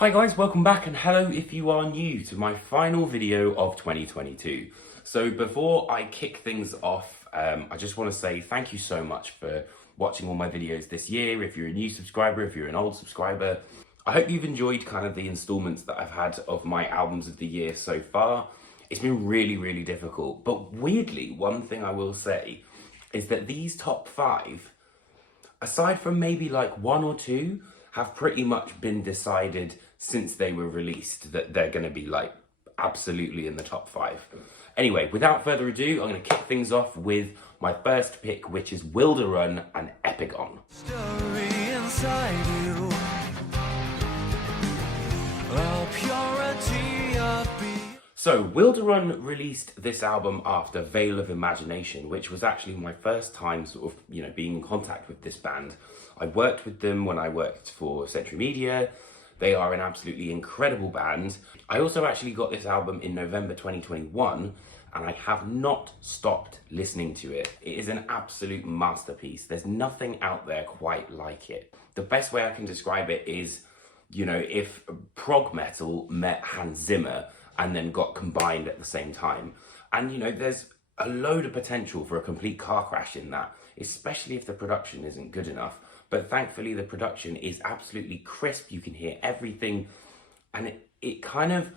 Hi guys, welcome back, and hello if you are new to my final video of 2022. So before I kick things off, I just want to say thank you so much for watching all my videos this year. If you're a new subscriber, if you're an old subscriber, I hope you've enjoyed kind of the installments that I've had of my albums of the year so far. It's been really difficult, but weirdly, one thing I will say is that these top 5, aside from maybe like 1 or 2, have pretty much been decided since they were released that they're going to be like absolutely in the top 5. Anyway, without further ado, I'm going to kick things off with my first pick, which is Wilderun and Epigon. Story inside you, a purity of being. So, Wilderun released this album after Veil of Imagination, which was actually my first time sort of, being in contact with this band. I worked with them when I worked for Century Media. They are an absolutely incredible band. I also actually got this album in November 2021, and I have not stopped listening to it. It is an absolute masterpiece. There's nothing out there quite like it. The best way I can describe it is, if prog metal met Hans Zimmer and then got combined at the same time. And there's a load of potential for a complete car crash in that, especially if the production isn't good enough. But thankfully the production is absolutely crisp. You can hear everything, and it kind of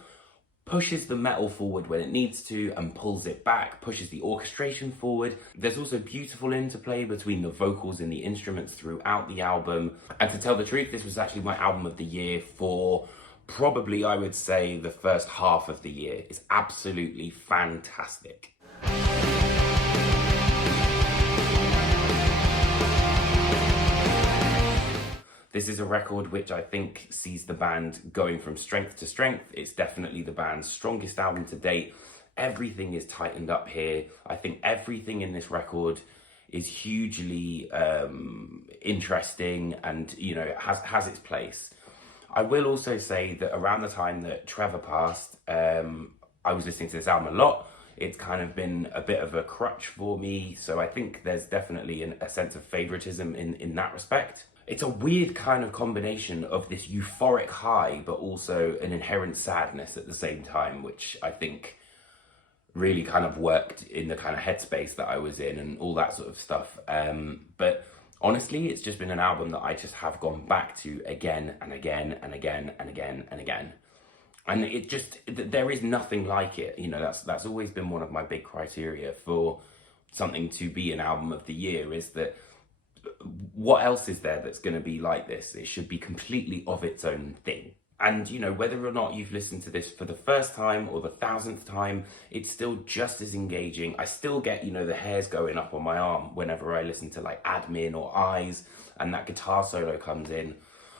pushes the metal forward when it needs to and pulls it back, pushes the orchestration forward. There's also beautiful interplay between the vocals and the instruments throughout the album. And to tell the truth, this was actually my album of the year for probably, I would say, the first half of the year. It's absolutely fantastic. This is a record which I think sees the band going from strength to strength. It's definitely the band's strongest album to date. Everything is tightened up here. I think everything in this record is hugely interesting and, has its place. I will also say that around the time that Trevor passed, I was listening to this album a lot. It's kind of been a bit of a crutch for me. So I think there's definitely a sense of favoritism in that respect. It's a weird kind of combination of this euphoric high, but also an inherent sadness at the same time, which I think really kind of worked in the kind of headspace that I was in and all that sort of stuff. But honestly, it's just been an album that I just have gone back to again and again and again and again and again. And it just, there is nothing like it. That's always been one of my big criteria for something to be an album of the year, is that what else is there that's going to be like this? It should be completely of its own thing. And, whether or not you've listened to this for the first time or the 1000th time, it's still just as engaging. I still get, the hairs going up on my arm whenever I listen to like Admin or Eyes and that guitar solo comes in.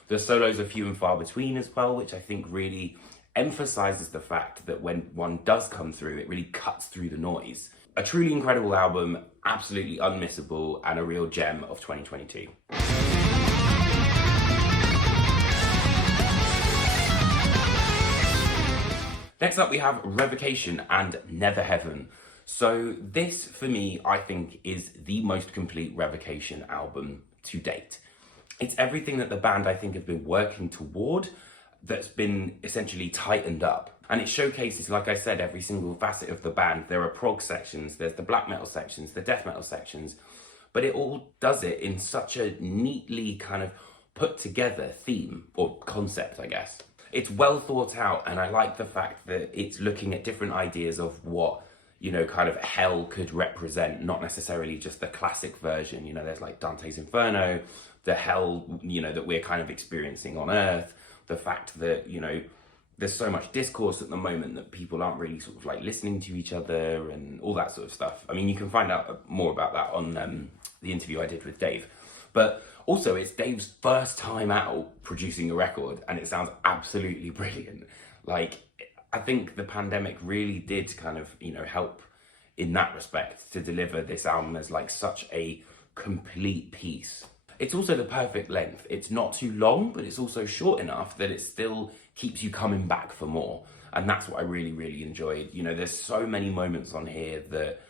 The solos are few and far between as well, which I think really emphasizes the fact that when one does come through, it really cuts through the noise. A truly incredible album, absolutely unmissable, and a real gem of 2022. Next up we have Revocation and Never Heaven. So this, for me, I think is the most complete Revocation album to date. It's everything that the band, I think, have been working toward that's been essentially tightened up. And it showcases, like I said, every single facet of the band. There are prog sections, there's the black metal sections, the death metal sections, but it all does it in such a neatly kind of put together theme or concept, I guess. It's well thought out, and I like the fact that it's looking at different ideas of what, kind of hell could represent, not necessarily just the classic version. There's like Dante's Inferno, the hell, that we're kind of experiencing on Earth, the fact that, there's so much discourse at the moment that people aren't really sort of like listening to each other and all that sort of stuff. I mean, you can find out more about that on the interview I did with Dave. But also, it's Dave's first time out producing a record, and it sounds absolutely brilliant. Like, I think the pandemic really did kind of, help in that respect to deliver this album as like such a complete piece. It's also the perfect length. It's not too long, but it's also short enough that it still keeps you coming back for more. And that's what I really enjoyed. There's so many moments on here that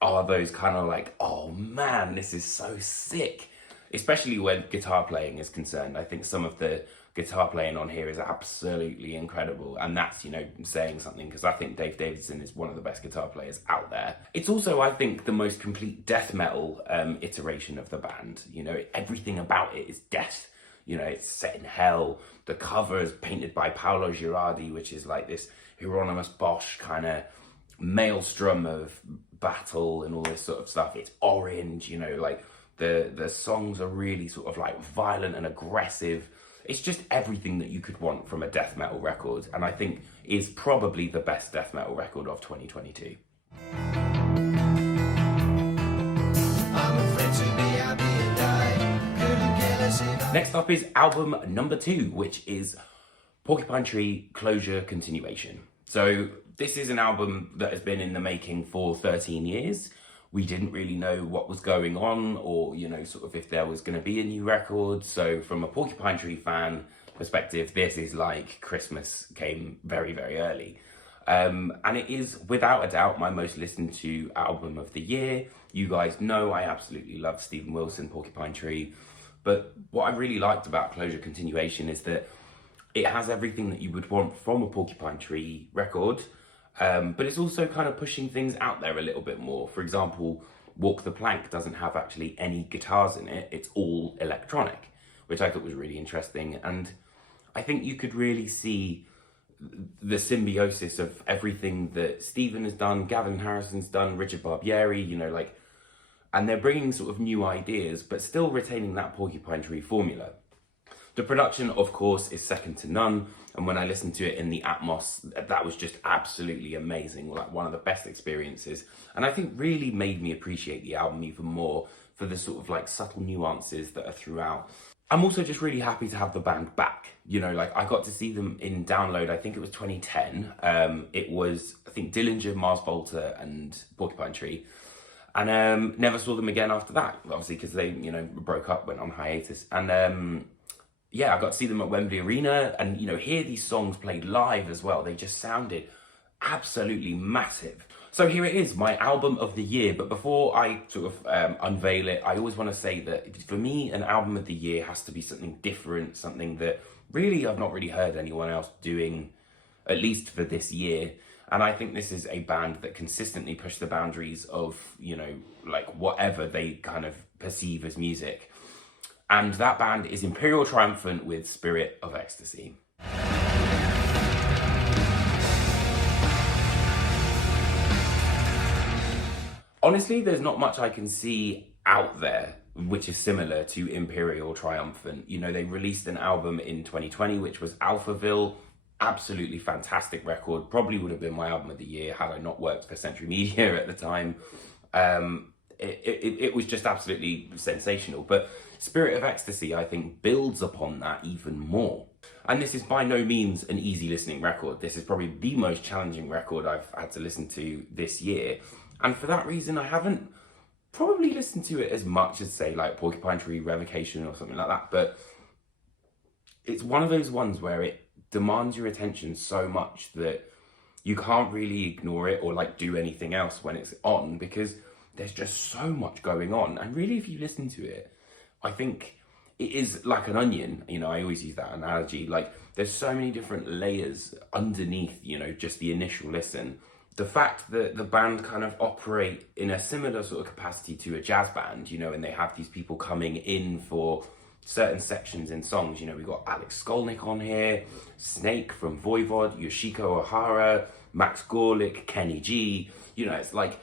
are those kind of like, oh man, this is so sick. Especially when guitar playing is concerned. I think some of the guitar playing on here is absolutely incredible, and that's, you know, saying something, because I think Dave Davidson is one of the best guitar players out there. It's also, I think, the most complete death metal iteration of the band. You know, everything about it is death. You know, it's set in hell. The cover is painted by Paolo Girardi, which is like this Hieronymus Bosch kind of maelstrom of battle and all this sort of stuff. It's orange, you know, like the songs are really sort of like violent and aggressive. It's just everything that you could want from a death metal record, and I think is probably the best death metal record of 2022. Next up is album number 2, which is Porcupine Tree Closure Continuation. So this is an album that has been in the making for 13 years. We didn't really know what was going on, or, you know, sort of if there was going to be a new record. So from a Porcupine Tree fan perspective, this is like Christmas came very, very early. And it is, without a doubt, my most listened to album of the year. You guys know I absolutely love Steven Wilson, Porcupine Tree. But what I really liked about Closure Continuation is that it has everything that you would want from a Porcupine Tree record. But it's also kind of pushing things out there a little bit more. For example, Walk the Plank doesn't have actually any guitars in it. It's all electronic, which I thought was really interesting. And I think you could really see the symbiosis of everything that Steven has done, Gavin Harrison's done, Richard Barbieri, you know, like, and they're bringing sort of new ideas, but still retaining that Porcupine Tree formula. The production, of course, is second to none. And when I listened to it in the Atmos, that was just absolutely amazing. Like one of the best experiences. And I think really made me appreciate the album even more for the sort of like subtle nuances that are throughout. I'm also just really happy to have the band back. You know, like I got to see them in Download, I think it was 2010. It was, I think, Dillinger, Mars Volta and Porcupine Tree. And never saw them again after that, obviously, because they, you know, broke up, went on hiatus. And yeah, I got to see them at Wembley Arena and, you know, hear these songs played live as well. They just sounded absolutely massive. So here it is, my album of the year. But before I sort of unveil it, I always want to say that for me, an album of the year has to be something different, something that really I've not really heard anyone else doing, at least for this year. And I think this is a band that consistently push the boundaries of, you know, like whatever they kind of perceive as music. And that band is Imperial Triumphant with Spirit of Ecstasy. Honestly, there's not much I can see out there which is similar to Imperial Triumphant. You know, they released an album in 2020, which was Alphaville. Absolutely fantastic record. Probably would have been my album of the year had I not worked for Century Media at the time. It was just absolutely sensational. But Spirit of Ecstasy, I think, builds upon that even more. And this is by no means an easy listening record. This is probably the most challenging record I've had to listen to this year. And for that reason, I haven't probably listened to it as much as, say, like Porcupine Tree, Revocation or something like that. But it's one of those ones where it demands your attention so much that you can't really ignore it or like do anything else when it's on, because there's just so much going on. And really, if you listen to it, I think it is like an onion. You know, I always use that analogy. Like there's so many different layers underneath, you know, just the initial listen. The fact that the band kind of operate in a similar sort of capacity to a jazz band, you know, and they have these people coming in for certain sections in songs. You know, we've got Alex Skolnick on here, Snake from Voivod, Yoshiko Ohara, Max Gorlick, Kenny G. You know, it's like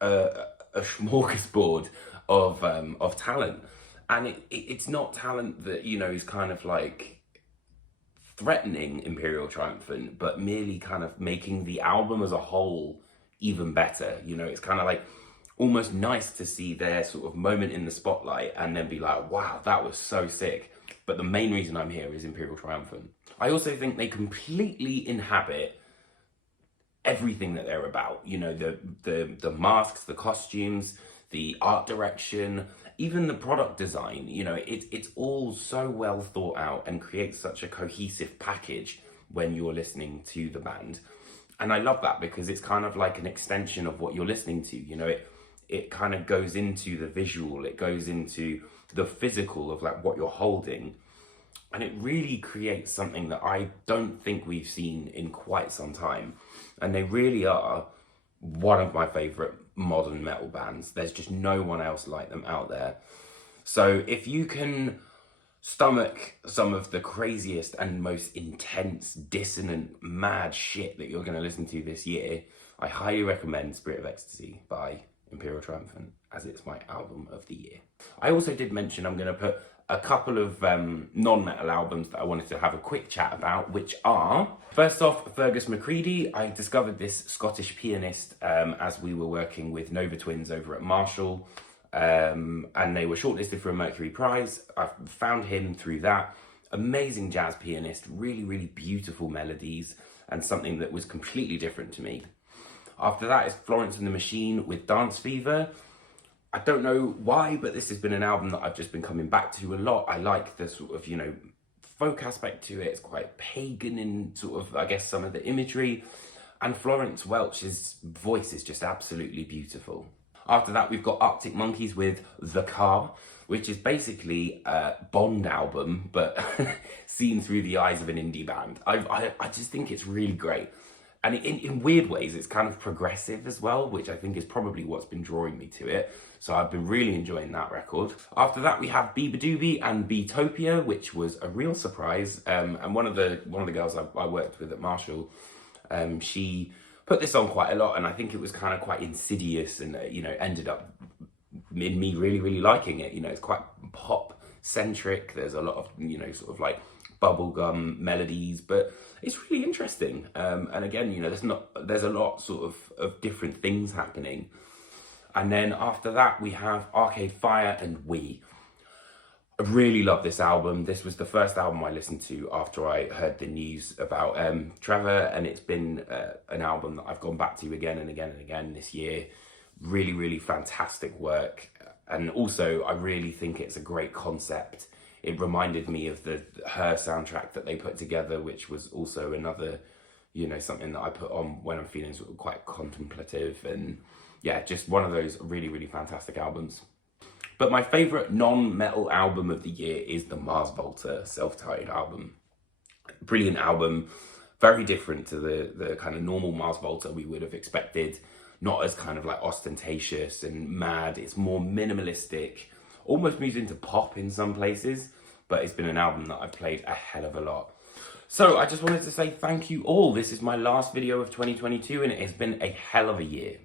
a smorgasbord of talent. And it's not talent that, you know, is kind of like threatening Imperial Triumphant, but merely kind of making the album as a whole even better. You know, it's kind of like almost nice to see their sort of moment in the spotlight and then be like, wow, that was so sick. But the main reason I'm here is Imperial Triumphant. I also think they completely inhabit everything that they're about. You know, the masks, the costumes, the art direction, even the product design. You know, it's all so well thought out and creates such a cohesive package when you're listening to the band. And I love that because it's kind of like an extension of what you're listening to. You know, it kind of goes into the visual, it goes into the physical of like what you're holding. And it really creates something that I don't think we've seen in quite some time. And they really are one of my favourite modern metal bands. There's just no one else like them out there. So if you can stomach some of the craziest and most intense, dissonant, mad shit that you're going to listen to this year, I highly recommend Spirit of Ecstasy by Imperial Triumphant, as it's my album of the year. I also did mention I'm going to put a couple of non-metal albums that I wanted to have a quick chat about, which are, first off, Fergus McCready. I discovered this Scottish pianist as we were working with Nova Twins over at Marshall, and they were shortlisted for a Mercury Prize. I found him through that. Amazing jazz pianist, really, really beautiful melodies, and something that was completely different to me. After that is Florence and the Machine with Dance Fever. I don't know why, but this has been an album that I've just been coming back to a lot. I like the sort of, folk aspect to it. It's quite pagan in sort of, I guess, some of the imagery. And Florence Welch's voice is just absolutely beautiful. After that, we've got Arctic Monkeys with The Car, which is basically a Bond album, but seen through the eyes of an indie band. I just think it's really great. And in weird ways, it's kind of progressive as well, which I think is probably what's been drawing me to it. So I've been really enjoying that record. After that, we have Beabadoobie and Beatopia, which was a real surprise. And one of the girls I worked with at Marshall, she put this on quite a lot, and I think it was kind of quite insidious, and ended up in me really, really liking it. It's quite pop centric. There's a lot of sort of like bubblegum melodies, but it's really interesting. And again, there's a lot sort of different things happening. And then after that, we have Arcade Fire and We. I really love this album. This was the first album I listened to after I heard the news about Trevor, and it's been an album that I've gone back to again and again and again this year. Really, really fantastic work. And also, I really think it's a great concept. It reminded me of Her soundtrack that they put together, which was also another, something that I put on when I'm feeling sort of quite contemplative. And yeah, just one of those really, really fantastic albums. But my favourite non-metal album of the year is the Mars Volta self-titled album. Brilliant album, very different to the kind of normal Mars Volta we would have expected. Not as kind of like ostentatious and mad. It's more minimalistic, almost moves into pop in some places, but it's been an album that I've played a hell of a lot. So I just wanted to say thank you all. This is my last video of 2022, and it has been a hell of a year.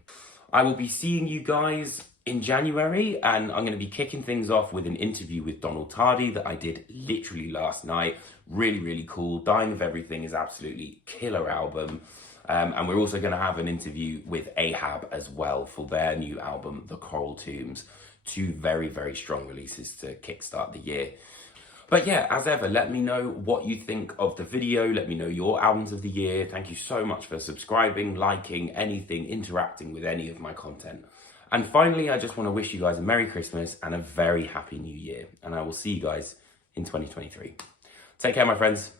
I will be seeing you guys in January, and I'm going to be kicking things off with an interview with Donald Tardy that I did literally last night. Really, really cool. Dying of Everything is absolutely killer album. And we're also going to have an interview with Ahab as well for their new album, The Coral Tombs. Two very, very strong releases to kickstart the year. But yeah, as ever, let me know what you think of the video. Let me know your albums of the year. Thank you so much for subscribing, liking, anything, interacting with any of my content. And finally, I just want to wish you guys a Merry Christmas and a very Happy New Year. And I will see you guys in 2023. Take care, my friends.